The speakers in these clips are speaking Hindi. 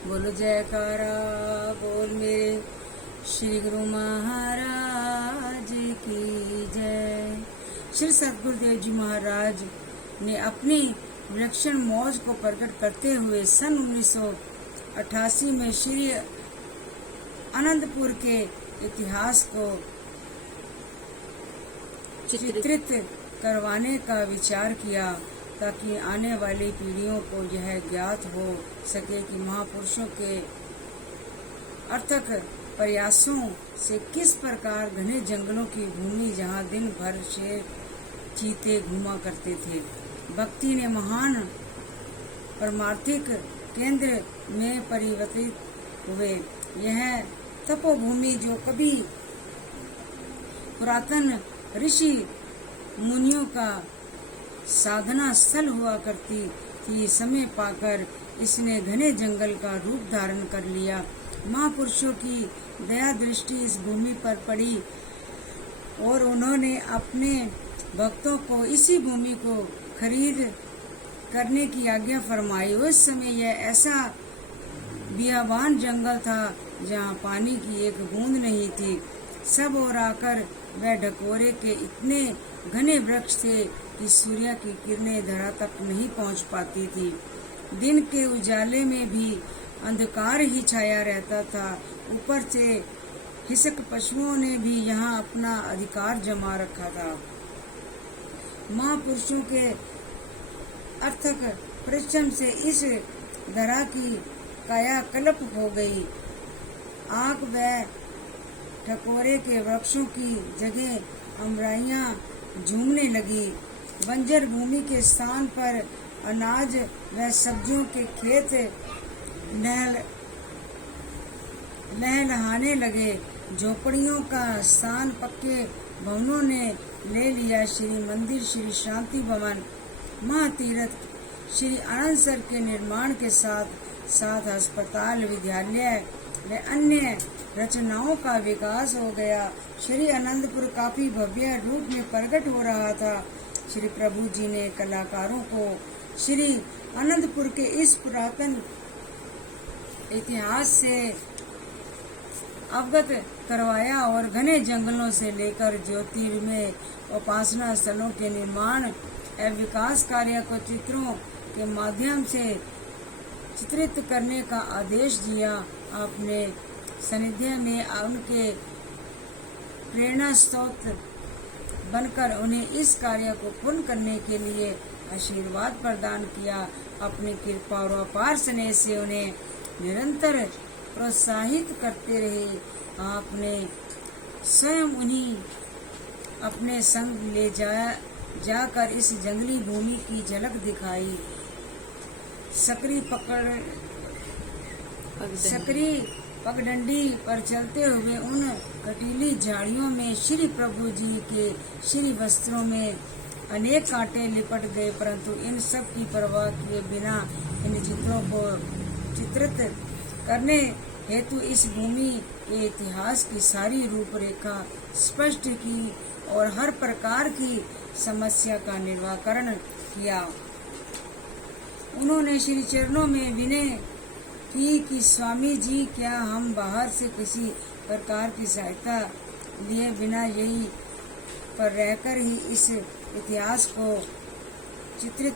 बोलो जयकारा बोल मेरे श्री गुरु महाराज की जय। श्री सतगुरुदेव जी महाराज ने अपनी विलक्षण मौज को प्रकट करते हुए सन 1988 में श्री आनंदपुर के इतिहास को चित्रित करवाने का विचार किया, ताकि आने वाली पीढ़ियों को यह ज्ञात हो सके कि महापुरुषों के अर्थक प्रयासों से किस प्रकार घने जंगलों की भूमि, जहाँ दिन भर शेर चीते घूमा करते थे, भक्ति ने महान परमार्थिक केंद्र में परिवर्तित हुए। यह तपोभूमि जो कभी पुरातन ऋषि मुनियों का साधना स्थल हुआ करती थी, समय पाकर इसने घने जंगल का रूप धारण कर लिया। महापुरुषों की दया दृष्टि इस भूमि पर पड़ी और उन्होंने अपने भक्तों को इसी भूमि को खरीद करने की आज्ञा फरमाई। उस समय यह ऐसा बियाबान जंगल था जहाँ पानी की एक बूंद नहीं थी। सब ओर आकर वह ढकोरे के इतने घने वृक्ष थे कि सूर्य की किरणें धरा तक नहीं पहुँच पाती थी। दिन के उजाले में भी अंधकार ही छाया रहता था। ऊपर से हिंसक पशुओं ने भी यहाँ अपना अधिकार जमा रखा था। महापुरुषों के अर्थक परिश्रम से इस धरा की कायाकल्प हो गई। आग व ठकोरे के वृक्षों की जगह अमराइयाँ झूमने लगी। बंजर भूमि के स्थान पर अनाज व सब्जियों के खेत लहलहाने लगे। झोपड़ियों का स्थान पक्के भवनों ने ले लिया। श्री मंदिर, श्री शांति भवन, महातीर्थ, श्री आनंदसर के निर्माण के साथ साथ अस्पताल, विद्यालय व अन्य रचनाओं का विकास हो गया। श्री आनंदपुर काफी भव्य रूप में प्रकट हो रहा था। श्री प्रभु जी ने कलाकारों को श्री आनंदपुर के इस पुरातन इतिहास से अवगत करवाया और घने जंगलों से लेकर ज्योतिर्मय उपासना स्थलों के निर्माण एवं विकास कार्य को चित्रों के माध्यम से चित्रित करने का आदेश दिया। आपने सानिध्य में उनके प्रेरणा स्रोत बनकर उन्हें इस कार्य को पूर्ण करने के लिए आशीर्वाद प्रदान किया। अपनी कृपा और अपार स्नेह से उन्हें निरंतर प्रोत्साहित करते रहे। आपने स्वयं उन्हीं अपने संग ले जाकर इस जंगली भूमि की झलक दिखाई। सकरी पगडंडी पर चलते हुए उन कटीली झाड़ियों में श्री प्रभु जी के श्री वस्त्रों में अनेक कांटे लिपट गए, परंतु इन सब की परवाह किए बिना इन चित्रों को चित्रित करने हेतु इस भूमि के इतिहास की सारी रूपरेखा स्पष्ट की और हर प्रकार की समस्या का निराकरण किया। उन्होंने श्री चरणों में विनय की कि स्वामी जी, क्या हम बाहर से किसी प्रकार की सहायता लिए बिना यहीं पर रहकर ही इस इतिहास को चित्रित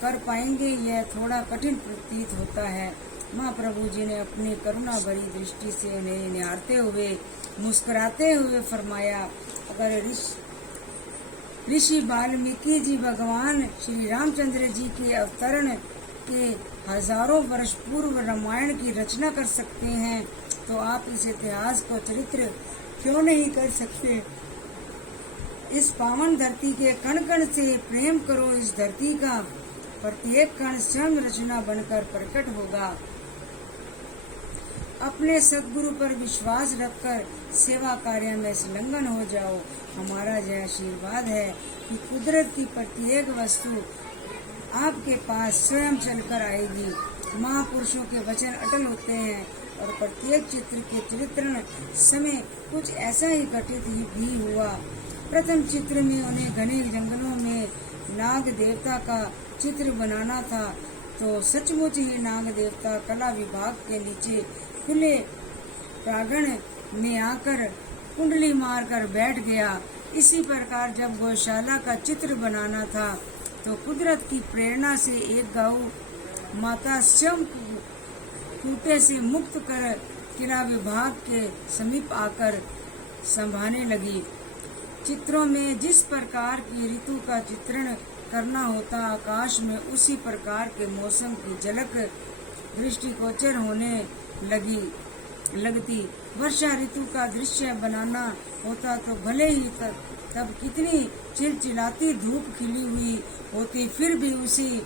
कर पाएंगे? यह थोड़ा कठिन प्रतीत होता है। महाप्रभु जी ने अपनी करुणा भरी दृष्टि से उन्हें निहारते हुए मुस्कुराते हुए फरमाया, अगर ऋषि वाल्मीकि जी भगवान श्री रामचंद्र जी के अवतरण के हजारों वर्ष पूर्व रामायण की रचना कर सकते हैं, तो आप इस इतिहास को चरित्र क्यों नहीं कर सकते? इस पावन धरती के कण कण से प्रेम करो। इस धरती का प्रत्येक कण स्वयं रचना बनकर प्रकट होगा। अपने सद्गुरु पर विश्वास रखकर सेवा कार्य में संलग्न हो जाओ। हमारा यह आशीर्वाद है कि कुदरत की प्रत्येक वस्तु आपके पास स्वयं चलकर आएगी। महापुरुषों के वचन अटल होते हैं और प्रत्येक चित्र के चित्रण समय कुछ ऐसा ही घटित भी हुआ। प्रथम चित्र में उन्हें घने जंगलों में नाग देवता का चित्र बनाना था। तो सचमुच ही नाग देवता कला विभाग के नीचे खुले प्रांगण में आकर कुंडली मारकर बैठ गया। इसी प्रकार जब गौशाला का चित्र बनाना था तो कुदरत की प्रेरणा से एक गौ माता स्वयं खूंटे से मुक्त कर किला विभाग के समीप आकर संभालने लगी। चित्रों में जिस प्रकार की ऋतु का चित्रण करना होता, आकाश में उसी प्रकार के मौसम की झलक दृष्टिगोचर होने लगती। वर्षा ऋतु का दृश्य बनाना होता तो भले ही तब कितनी चिलचिलाती धूप खिली हुई होती, फिर भी उसी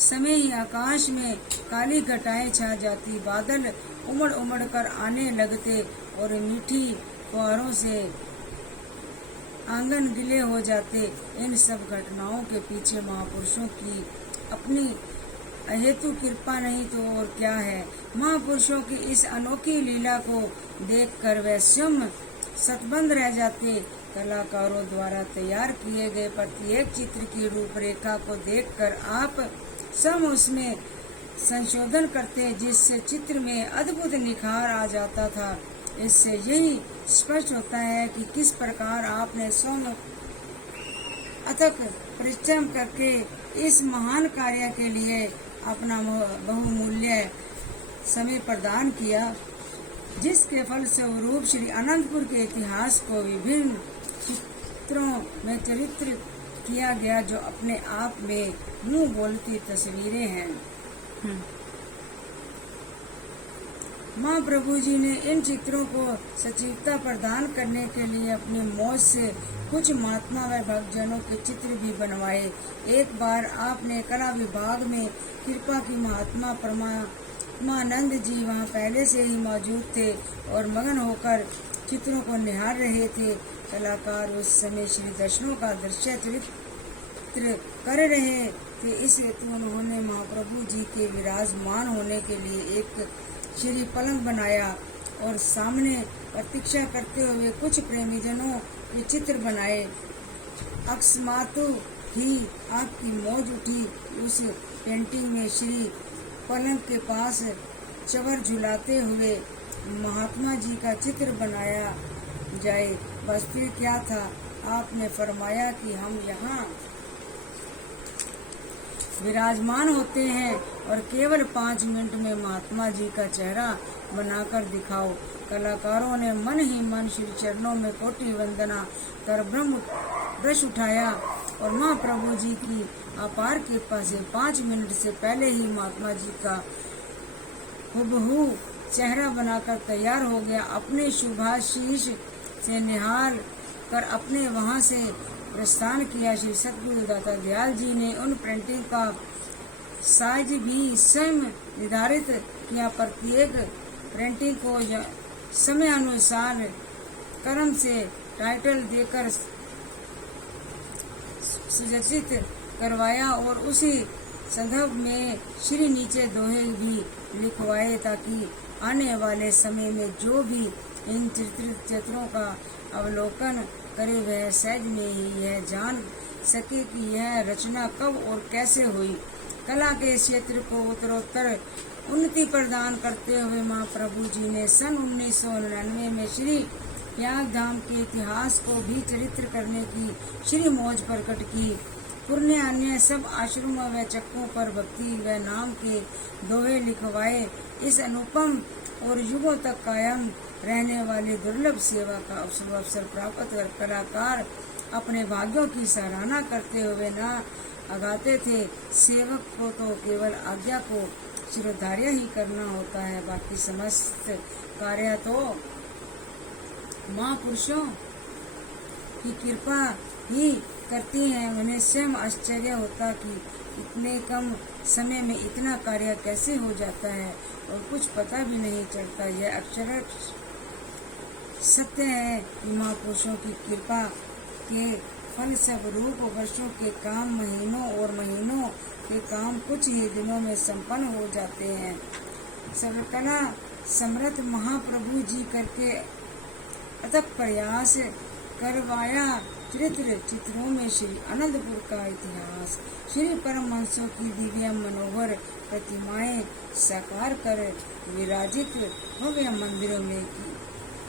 समय ही आकाश में काली घटाएं छा जाती, बादल उमड़ उमड़ कर आने लगते और मीठी फुहारों से आंगन गिले हो जाते। इन सब घटनाओं के पीछे महापुरुषों की अपनी अहेतु कृपा नहीं तो और क्या है। महापुरुषों की इस अनोखी लीला को देखकर वे स्वयं सतबंध रह जाते। कलाकारों द्वारा तैयार किए गए प्रत्येक चित्र की रूपरेखा को देखकर आप स्वयं उसमें संशोधन करते, जिससे चित्र में अद्भुत निखार आ जाता था। इससे यही स्पष्ट होता है कि किस प्रकार आपने स्वयं अथक परिश्रम करके इस महान कार्य के लिए अपना बहुमूल्य समय प्रदान किया, जिसके फल स्वरूप श्री अनंतपुर के इतिहास को विभिन्न चित्रों में चरित्र किया गया, जो अपने आप में मुंह बोलती तस्वीरें हैं। महाप्रभु जी ने इन चित्रों को सजीवता प्रदान करने के लिए अपनी मौज से कुछ महात्मा व भक्तजनों के चित्र भी बनवाए। एक बार आपने कला विभाग में कृपा की महात्मा परमानंद जी वहाँ पहले से ही मौजूद थे और मगन होकर चित्रों को निहार रहे थे। कलाकार उस समय श्री दर्शनों का दृश्य चित्र कर रहे थे। इस हेतु उन्होंने महाप्रभु जी के विराजमान होने के लिए एक श्री पलंग बनाया और सामने प्रतीक्षा करते हुए कुछ प्रेमीजनों के चित्र बनाए। अकस्मातु ही आपकी मौज उठी। उस पेंटिंग में श्री पलंग के पास चवर झुलाते हुए महात्मा जी का चित्र बनाया जाए। वास्तविक क्या था, आपने फरमाया कि हम यहाँ विराजमान होते हैं और केवल 5 मिनट में महात्मा जी का चेहरा बनाकर दिखाओ। कलाकारों ने मन ही मन श्री चरणों में कोटि वंदना कर ब्रश उठाया और महाप्रभु जी की अपार कृपा से 5 मिनट से पहले ही महात्मा जी का हुबहू चेहरा बनाकर तैयार हो गया। अपने शुभाशीष से निहाल कर अपने वहां से प्रस्थान किया। श्री सद्गुरु दाता दयाल जी ने उन प्रिंटिंग का साइज भी स्वयं निर्धारित किया। प्रत्येक प्रिंटिंग को समय अनुसार क्रम से टाइटल देकर सुजसित करवाया और उसी संदर्भ में श्री नीचे दोहे भी लिखवाए, ताकि आने वाले समय में जो भी इन चित्रों का अवलोकन करे वह सहज में ही यह जान सके कि यह रचना कब और कैसे हुई। कला के क्षेत्र को उत्तरोत्तर उन्नति प्रदान करते हुए महाप्रभु जी ने सन 1999 में श्री त्याग धाम के इतिहास को भी चरित्र करने की श्री मौज प्रकट की। पुण्य अन्य सब आश्रमों व चक्कों पर भक्ति व नाम के दोहे लिखवाए। इस अनुपम और युगों तक कायम रहने वाली दुर्लभ सेवा का अवसर प्राप्त कर कलाकार अपने भाग्यों की सराहना करते हुए न आगाते थे। सेवक को तो केवल आज्ञा को शिरोधार्य ही करना होता है, बाकी समस्त कार्य तो महापुरुषों की कृपा ही करती हैं। उन्हें स्वयं आश्चर्य होता कि इतने कम समय में इतना कार्य कैसे हो जाता है और कुछ पता भी नहीं चलता। यह अक्षर सत्य है कि महापुरुषों की कृपा के फल स्वरूप वर्षों के काम महीनों और महीनों के काम कुछ ही दिनों में संपन्न हो जाते हैं। सर्वकला समर्थ महाप्रभु जी करके अथक प्रयास करवाया चरित्र चित्रों में श्री आनंदपुर का इतिहास, श्री परमहंसों की दिव्य मनोहर प्रतिमाएं साकार कर विराजित भव्य मंदिरों में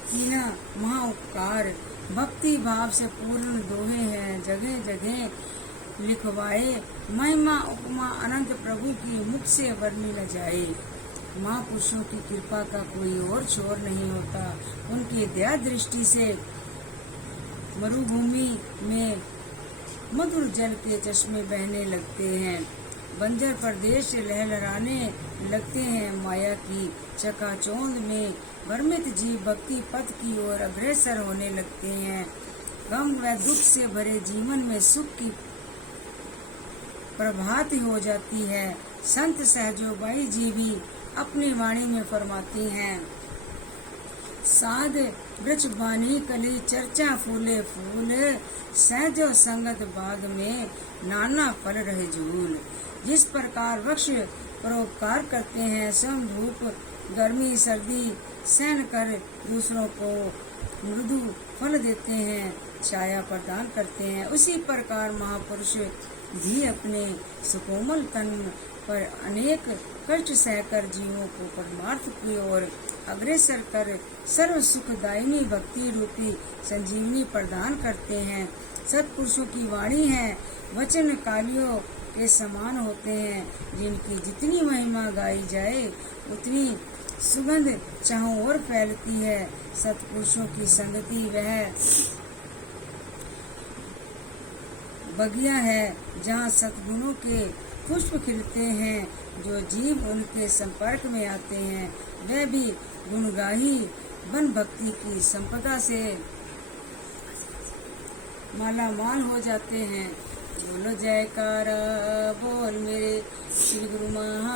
कीना महाउपकार, भक्ति भाव से पूर्ण दोहे हैं जगह जगह लिखवाए, महिमा उपमा अनंत प्रभु की मुख से वर्णि न जाए। महापुरुषों की कृपा का कोई और छोर नहीं होता, उनकी दया दृष्टि से मरुभूमि में मधुर जल के चश्मे बहने लगते हैं, बंजर प्रदेश लहलहाने लगते हैं, माया की चकाचौंध में भ्रमित जीव भक्ति पथ की ओर अग्रसर होने लगते हैं। गम व दुख से भरे जीवन में सुख की प्रभात हो जाती है। संत सहजोबाई जी भी अपनी वाणी में फरमाती हैं, साध वृक्ष बानी कली चर्चा फूले फूल, सहजो संगत बाग में नाना फल रहे झूल। जिस प्रकार वृक्ष परोपकार करते हैं, स्वयं धूप गर्मी सर्दी सहन कर दूसरों को मृदु फल देते हैं, छाया प्रदान करते हैं, उसी प्रकार महापुरुष भी अपने सुकोमल तन पर अनेक कष्ट सहकर जीवों को परमार्थ की ओर अग्रसर कर सर्व सुखदायिनी भक्ति रूपी संजीवनी प्रदान करते हैं। सत्पुरुषों की वाणी है वचन कालियों के समान होते हैं, जिनकी जितनी महिमा गाई जाए उतनी सुगंध चाहों ओर फैलती है। सत्पुरुषों की संगति वह बगिया है जहाँ सद्गुणों के पुष्प खिलते हैं, जो जीव उनके संपर्क में आते हैं वह भी गुणगाही बन भक्ति की संपदा से मालामाल हो जाते हैं। बोलो जयकारा बोल मेरे श्री गुरु महा